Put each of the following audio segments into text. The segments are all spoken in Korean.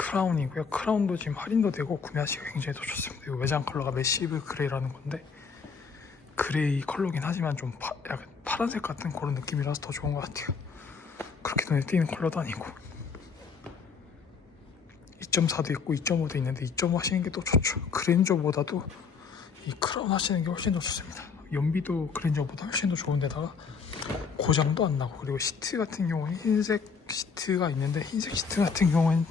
크라운이고요. 크라운도 지금 할인도 되고 구매하시기가 굉장히 더 좋습니다. 이 외장 컬러가 매시브 그레이라는 건데 그레이 컬러긴 하지만 좀 파, 약간 파란색 같은 그런 느낌이라서 더 좋은 것 같아요. 그렇게 눈에 띄는 컬러도 아니고 2.4도 있고 2.5도 있는데 2.5 하시는 게 또 좋죠. 그랜저보다도 이 크라운 하시는 게 훨씬 더 좋습니다. 연비도 그랜저보다 훨씬 더 좋은데다가 고장도 안 나고 그리고 시트 같은 경우는 흰색 시트가 있는데 흰색 시트 같은 경우는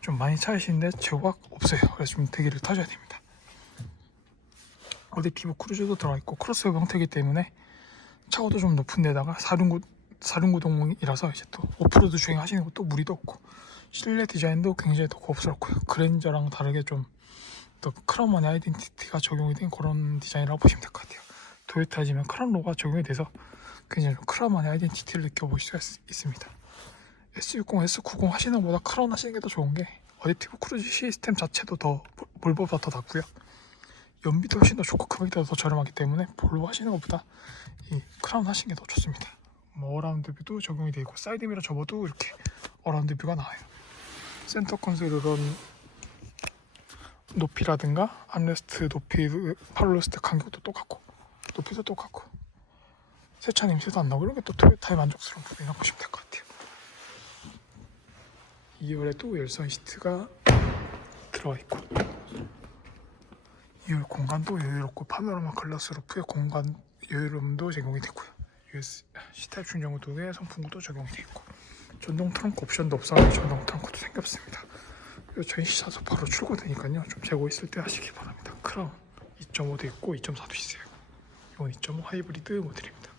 좀 많이 차이시는데 제호가 없어요. 그래서 좀 대기를 타셔야 됩니다. 어댑티브 크루즈도 들어가 있고 크로스오버 형태이기 때문에 차고도 좀 높은 데다가 사륜구 사륜구 동이라서 이제 또 오프로드 주행하시는 것도 무리도 없고 실내 디자인도 굉장히 더 고급스럽고요. 그랜저랑 다르게 좀 또 크라운만의 아이덴티티가 적용이 된 그런 디자인이라고 보시면 될 것 같아요. 도요타지만 크라운로가 적용이 돼서 굉장히 좀 크라운만의 아이덴티티를 느껴보실 있- 있습니다. S60, S90 하시는 것보다 크라운 하시는 게 더 좋은 게 어댑티브 크루즈 시스템 자체도 더 볼- 볼보다 더 낫고요. 연비도 훨씬 더 좋고 금액도 더 저렴하기 때문에 볼보 하시는 것보다 이 크라운 하시는 게 더 좋습니다. 뭐 어라운드 뷰도 적용이 되고 사이드 미러 접어도 이렇게 어라운드 뷰가 나와요. 센터 콘솔은 높이라든가 암레스트 높이, 팔로레스트 간격도 똑같고 높이도 똑같고 세차 냄새도 안 나고 이런 게 또 토요타의 만족스러운 부분이라고 보시면 될 것 같아요. 2열에도 열선 시트가 들어가 있고 2열 공간도 여유롭고 파노라마 글라스 루프의 공간 여유로움도 제공이 되고요. US C타입 충전 구동에 선풍구도 적용이 되어 있고 전동 트렁크 옵션도 없어 전동 트렁크도 생겼습니다. 저희 사서 바로 출고되니까요. 좀 재고 있을 때 하시기 바랍니다. 크라운 2.5도 있고 2.4도 있어요. 이건 2.5 하이브리드 모델입니다.